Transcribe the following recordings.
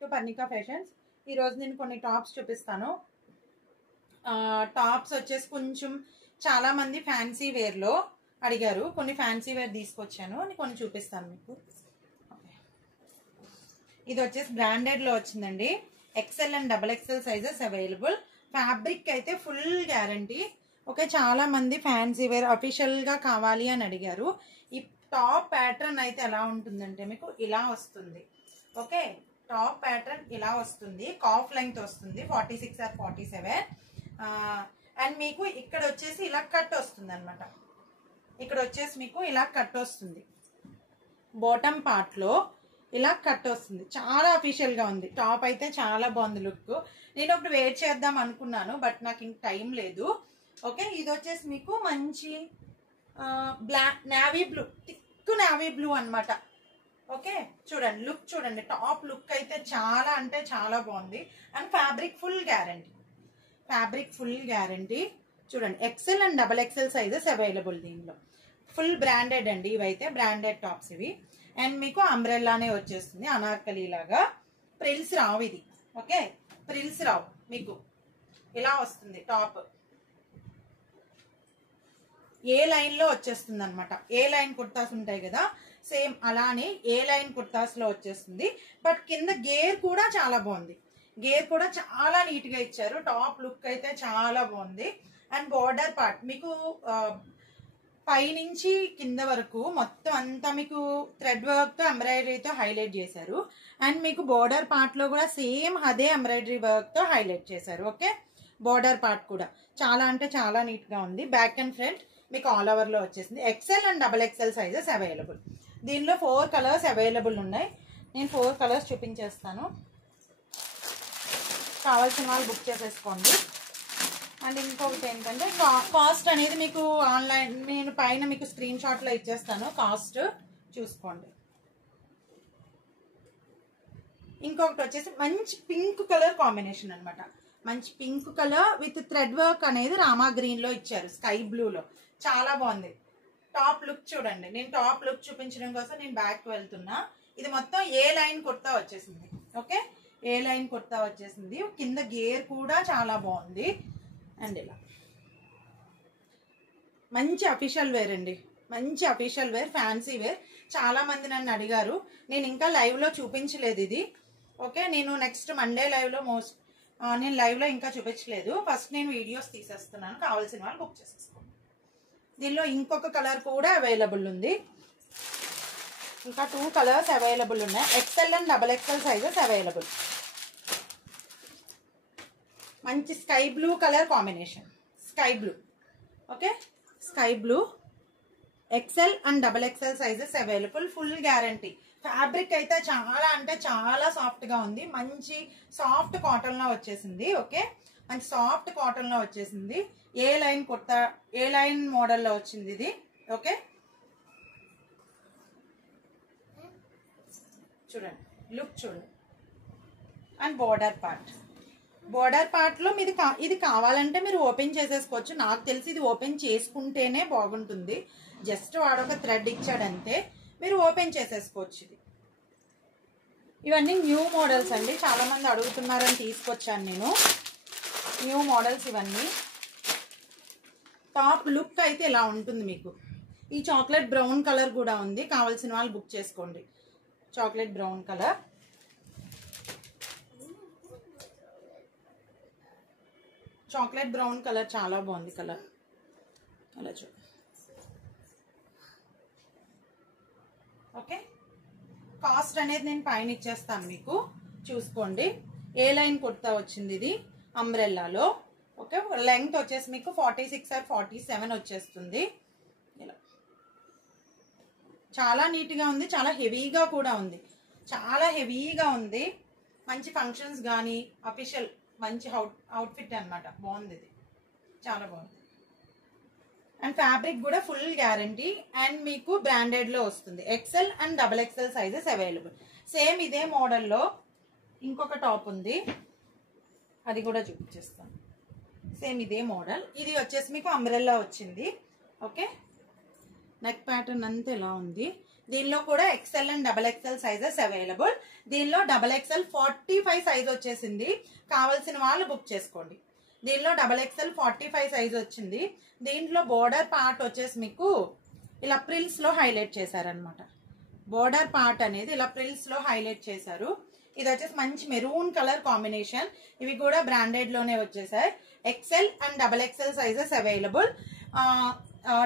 To Parnika fashions. ఈరోజు నేను కొన్ని టాప్స్ చూపిస్తాను. టాప్స్ వచ్చేసి కొంచెం చాలా మంది ఫ్యాన్సీ వేర్లో అడిగారు. కొన్ని ఫ్యాన్సీ వేర్ తీసుకొచ్చాను, కొన్ని చూపిస్తాను మీకు. ఇది వచ్చేసి బ్రాండెడ్లో వచ్చిందండి. XL and double XL sizes available. Fabric అయితే ఫుల్ గ్యారంటీ. ఓకే, చాలా మంది ఫ్యాన్సీ వేర్ అఫీషియల్గా కావాలి అని అడిగారు. ఈ టాప్ ప్యాటర్న్ అయితే ఎలా ఉంటుందంటే మీకు ఇలా వస్తుంది. ఓకే, టాప్ ప్యాటర్న్ ఇలా వస్తుంది. కాఫ్ లెంగ్త్ వస్తుంది 46 or 47. అండ్ మీకు ఇక్కడ వచ్చేసి ఇలా కట్ వస్తుంది అనమాట. ఇక్కడ వచ్చేసి మీకు ఇలా కట్ వస్తుంది. బాటమ్ పార్ట్లో ఇలా కట్ వస్తుంది. చాలా అఫీషియల్గా ఉంది. టాప్ అయితే చాలా బాగుంది లుక్. నేను ఒకటి వేర్ చేద్దాం అనుకున్నాను, బట్ నాకు ఇంక టైం లేదు. ఓకే, ఇది వచ్చేసి మీకు మంచి black navy blue, thick navy blue అనమాట. ఓకే, చూడండి లుక్ చూడండి. టాప్ లుక్ అయితే చాలా అంటే చాలా బాగుంది. And fabric full guarantee. Fabric full guarantee. చూడండి, XL and double XL sizes available దీనిలో. ఫుల్ బ్రాండెడ్ అండి. ఇవైతే బ్రాండెడ్ టాప్స్ ఇవి. అండ్ మీకు అంబ్రెల్లానే వచ్చేస్తుంది, అనార్కలి లాగా. ప్రిల్స్ రావు ఇది. ఓకే, ప్రిల్స్ రావు. మీకు ఇలా వస్తుంది టాప్. ఏ లైన్ లో వచ్చేస్తుంది అనమాట. ఏ లైన్ కుర్తాస్ ఉంటాయి కదా, సేమ్ అలానే ఏ లైన్ కుర్తాస్ లో వచ్చేస్తుంది. బట్ కింద గేర్ కూడా చాలా బాగుంది. గేర్ కూడా చాలా నీట్ గా ఇచ్చారు. టాప్ లుక్ అయితే చాలా బాగుంది. అండ్ బోర్డర్ పార్ట్ మీకు పైనుంచి కింద వరకు మొత్తం అంతా మీకు థ్రెడ్ వర్క్ తో ఎంబ్రాయిడరీతో హైలైట్ చేశారు. అండ్ మీకు బోర్డర్ పార్ట్ లో కూడా సేమ్ అదే ఎంబ్రాయిడరీ వర్క్ తో హైలైట్ చేశారు. ఓకే, బోర్డర్ పార్ట్ కూడా చాలా అంటే చాలా నీట్ గా ఉంది. బ్యాక్ అండ్ ఫ్రంట్ మీకు ఆల్ ఓవర్ లో వచ్చేసింది. XL and double XL sizes available. దీనిలో 4 కలర్స్ అవైలబుల్ ఉన్నాయి. నేను 4 కలర్స్ చూపించేస్తాను. కావాల్సిన వాళ్ళు బుక్ చేసేసుకోండి. అండ్ ఇంకొకటి ఏంటంటే కాస్ట్ అనేది మీకు ఆన్లైన్ నేను పైన మీకు స్క్రీన్ షాట్ లో ఇచ్చేస్తాను. కాస్ట్ చూసుకోండి. ఇంకొకటి వచ్చేసి మంచి పింక్ కలర్ కాంబినేషన్ అనమాట. మంచి pink colour with thread work అనేది రామా గ్రీన్ లో ఇచ్చారు, స్కై బ్లూ లో. చాలా బాగుంది. టాప్ లుక్ చూడండి. నేను టాప్ లుక్ చూపించడం కోసం నేను బ్యాక్ వెళ్తున్నా. ఇది మొత్తం ఏ లైన్ కుర్తా వచ్చేసింది. ఓకే, ఏ లైన్ కుర్తా వచ్చేసింది. కింద గేర్ కూడా చాలా బాగుంది. అండ్ ఇలా మంచి అఫీషియల్ వేర్ అండి. మంచి అఫీషియల్ వేర్, ఫ్యాన్సీ వేర్. చాలా మంది నన్ను అడిగారు. నేను ఇంకా లైవ్ లో చూపించలేదు ఇది. ఓకే, నేను నెక్స్ట్ మండే లైవ్ లో నేను లైవ్ లో ఇంకా చూపించలేదు. ఫస్ట్ నేను వీడియోస్ తీసేస్తున్నాను. కావాల్సిన వాళ్ళు బుక్ చేసేసుకోండి. దీనిలో ఇంకొక కలర్ కూడా అవైలబుల్ ఉంది. ఇంకా 2 కలర్స్ అవైలబుల్ ఉన్నాయి. XL and double XL sizes available. మంచి sky blue colour combination, sky blue. Okay, sky blue. XL and double XL sizes available. Full guarantee. Fabric అయితే చాలా అంటే చాలా సాఫ్ట్ గా ఉంది. మంచి సాఫ్ట్ కాటన్ లో వచ్చేసింది. ఓకే, మంచి సాఫ్ట్ కాటన్ లో వచ్చేసింది. ఏ లైన్ కుర్తా, ఏ లైన్ మోడల్లో వచ్చింది ఇది. ఓకే, చూడండి లుక్ చూడండి. And border part, border part లో మీది ఇది కావాలంటే మీరు ఓపెన్ చేసేసుకోవచ్చు. నాకు తెలిసి ఇది ఓపెన్ చేసుకుంటేనే బాగుంటుంది. జస్ట్ వాడొక థ్రెడ్ ఇచ్చాడంతే, మీరు ఓపెన్ చేసేసుకోవచ్చు. ఇది ఇవన్నీ న్యూ మోడల్స్ అండి. చాలా మంది అడుగుతున్నారని తీసుకొచ్చాను నేను. న్యూ మోడల్స్ ఇవన్నీ. టాప్ లుక్ అయితే ఇలా ఉంటుంది మీకు. ఈ చాక్లెట్ బ్రౌన్ కలర్ కూడా ఉంది. కావాల్సిన వాళ్ళు బుక్ చేసుకోండి. Chocolate brown colour. Chocolate brown colour చాలా బాగుంది కలర్. అలా చూ. ఓకే, కాస్ట్ అనేది నేను పైన ఇచ్చేస్తాను మీకు, చూసుకోండి. ఏ లైన్ కుర్తా వచ్చింది ఇది అంబ్రెల్లాలో. ఓకే, లెంగ్త్ వచ్చేసి మీకు 46 or 47 వచ్చేస్తుంది. ఇలా చాలా నీట్గా ఉంది. చాలా హెవీగా కూడా ఉంది. చాలా హెవీగా ఉంది. మంచి ఫంక్షన్స్ కానీ అఫీషియల్ మంచి అవుట్ఫిట్ అనమాట. బాగుంది ఇది, చాలా బాగుంది. అండ్ ఫ్యాబ్రిక్ కూడా ఫుల్ గ్యారంటీ. అండ్ మీకు బ్రాండెడ్ లో వస్తుంది. XL and double XL sizes available. Same ఇదే మోడల్లో ఇంకొక టాప్ ఉంది, అది కూడా చూపించేస్తాను. సేమ్ ఇదే మోడల్. ఇది వచ్చేసి మీకు అంబ్రెల్లా వచ్చింది. ఓకే, నెక్ ప్యాటర్న్ అంతా ఇలా ఉంది. దీనిలో కూడా XL and double XL sizes available. దీనిలో డబల్ ఎక్సెల్ 45 సైజ్ వచ్చేసింది, కావాల్సిన వాళ్ళు బుక్ చేసుకోండి. దీనిలో డబల్ ఎక్సెల్ 45 సైజ్ వచ్చింది. దీంట్లో బోర్డర్ పార్ట్ వచ్చేసి మీకు ఇలా ప్రిల్స్ లో హైలైట్ చేశారనమాట. బోర్డర్ పార్ట్ అనేది ఇలా ప్రిల్స్ లో హైలైట్ చేశారు. ఇది వచ్చేసి మంచి మెరూన్ కలర్ కాంబినేషన్. ఇవి కూడా బ్రాండెడ్ లోనే వచ్చేసాయి. XL and double XL sizes available.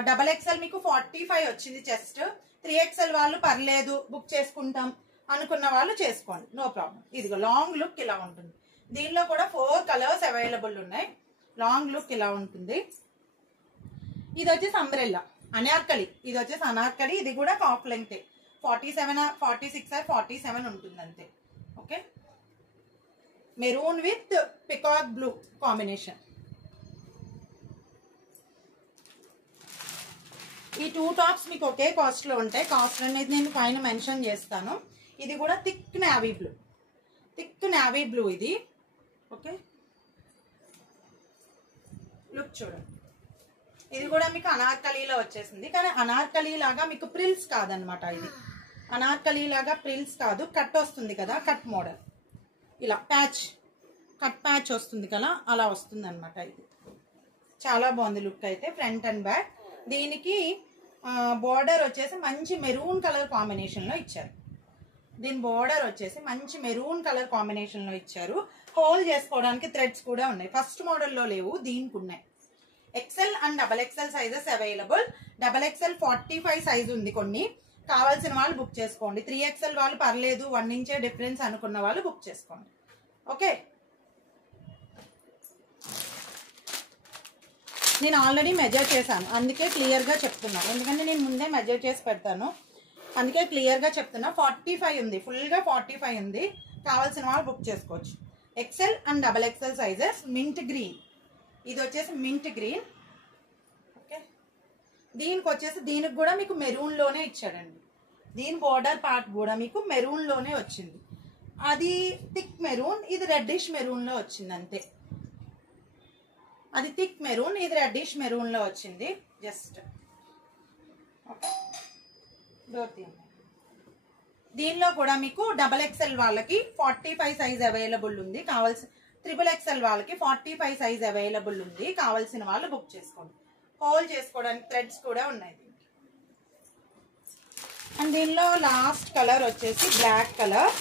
Double XL మీకు 45 వచ్చింది చెస్ట్. 3XL వాళ్ళు పర్లేదు బుక్ చేసుకుంటాం అనుకున్న వాళ్ళు చేసుకోండి, నో ప్రాబ్లం. ఇదిగో లాంగ్ లుక్ ఇలా ఉంటుంది. దీనిలో కూడా 4 కలర్స్ అవైలబుల్ ఉన్నాయి. లాంగ్ లుక్ ఇలా ఉంటుంది. ఇది వచ్చేసి అంబ్రెల్లా అనార్కలి. ఇది వచ్చేసి అనార్కలి. ఇది కూడా కాప్ లెంగ్త్ 47 46 47 ఉంటుంది అంతే. Okay, maroon with peacock blue combination. ఈ 2 టాప్స్ మీకు ఒకే కాస్ట్ లో ఉంటాయి. కాస్ట్ అనేది నేను పైన మెన్షన్ చేస్తాను. ఇది కూడా thick navy blue, thick navy blue ఇది. ఓకే, లుక్ చూడండి. ఇది కూడా మీకు అనార్కలీలో వచ్చేసింది, కానీ అనార్కలీ లాగా మీకు ప్రిల్స్ కాదనమాట. ఇది అనార్కలీ లాగా ప్రిల్స్ కాదు, కట్ వస్తుంది కదా, కట్ మోడల్. ఇలా ప్యాచ్, కట్ ప్యాచ్ వస్తుంది కదా, అలా వస్తుంది అనమాట. ఇది చాలా బాగుంది లుక్ అయితే, ఫ్రంట్ అండ్ బ్యాక్. దీనికి బోర్డర్ వచ్చేసి మంచి మెరూన్ కలర్ కాంబినేషన్ లో ఇచ్చారు. దీని బోర్డర్ వచ్చేసి మంచి మెరూన్ కలర్ కాంబినేషన్ లో ఇచ్చారు. హోల్డ్ చేసుకోవడానికి థ్రెడ్స్ కూడా ఉన్నాయి. ఫస్ట్ మోడల్లో లేవు, దీనికి ఉన్నాయి. XL and double XL sizes available. Double XL 45 size ఉంది కొన్ని, కావాల్సిన వాళ్ళు బుక్ చేసుకోండి. 3XL వాళ్ళు పర్లేదు 1 ఇంచే డిఫరెన్స్ అనుకున్న వాళ్ళు బుక్ చేసుకోండి. ఓకే, నేను ఆల్రెడీ మెజర్ చేశాను, అందుకే క్లియర్గా చెప్తున్నాను. ఎందుకంటే నేను ముందే మెజర్ చేసి పెడతాను, అందుకే క్లియర్గా చెప్తున్నా. 45 ఉంది, ఫుల్గా 45 ఉంది. కావాల్సిన వాళ్ళు బుక్ చేసుకోవచ్చు. XL and double XL sizes. Mint green, ఇది వచ్చేసి మింట్ గ్రీన్. ఓకే, దీనికి వచ్చేసి దీనికి కూడా మీకు మెరూన్ లోనే ఇచ్చాడండి. దీని బోర్డర్ పార్ట్ కూడా మీకు మెరూన్ లోనే వచ్చింది. అది థిక్ మెరూన్, ఇది రెడ్డిష్ మెరూన్ లో వచ్చింది అంతే. అది థిక్ మెరూన్, ఇది రెడ్డిష్ మెరూన్ లో వచ్చింది జస్ట్. ఓకే, దీనిలో కూడా మీకు డబల్ ఎక్సెల్ వాళ్ళకి 45 సైజ్ అవైలబుల్ ఉంది. కావాల్సిన XXL వాళ్ళకి 45 సైజ్ అవైలబుల్ ఉంది. కావాల్సిన వాళ్ళు బుక్ చేసుకోండి. హోల్డ్ చేసుకోవడానికి థ్రెడ్స్ కూడా ఉన్నాయి. అండ్ దీనిలో లాస్ట్ కలర్ వచ్చేసి black colour.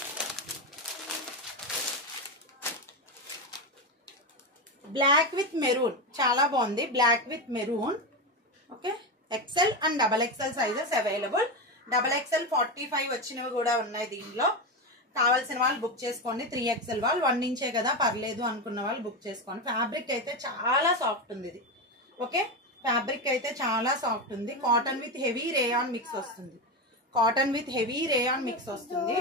Black with maroon, చాలా బాగుంది. Black with maroon. Okay, XL and double XL sizes available. Double XL 45 వచ్చినవి కూడా ఉన్నాయి దీనిలో. కావాల్సిన వాళ్ళు బుక్ చేసుకోండి. 3XL వాళ్ళు 1 ఇంచే కదా పర్లేదు అనుకున్న వాళ్ళు బుక్ చేసుకోండి. ఫ్యాబ్రిక్ అయితే చాలా సాఫ్ట్ ఉంది ఇది. ఓకే, ఫ్యాబ్రిక్ అయితే చాలా సాఫ్ట్ ఉంది. Cotton with heavy rayon mix వస్తుంది. Cotton with heavy rayon mix వస్తుంది.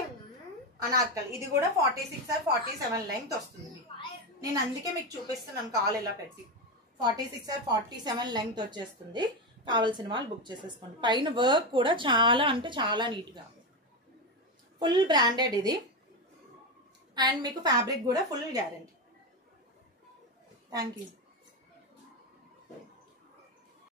అనార్కలి, ఇది కూడా 46 or 47 లెంగ్త్ వస్తుంది. నేను అందుకే మీకు చూపిస్తున్నాను కాల్ ఇలా పెట్టి. 46 or 47 లెంగ్త్ వచ్చేస్తుంది. కావాల్సిన వాళ్ళు బుక్ చేసేసుకోండి. పైన వర్క్ కూడా చాలా అంటే చాలా నీట్గా, ఫుల్ బ్రాండెడ్ ఇది. అండ్ మీకు ఫ్యాబ్రిక్ కూడా ఫుల్ గ్యారంటీ. Thank you.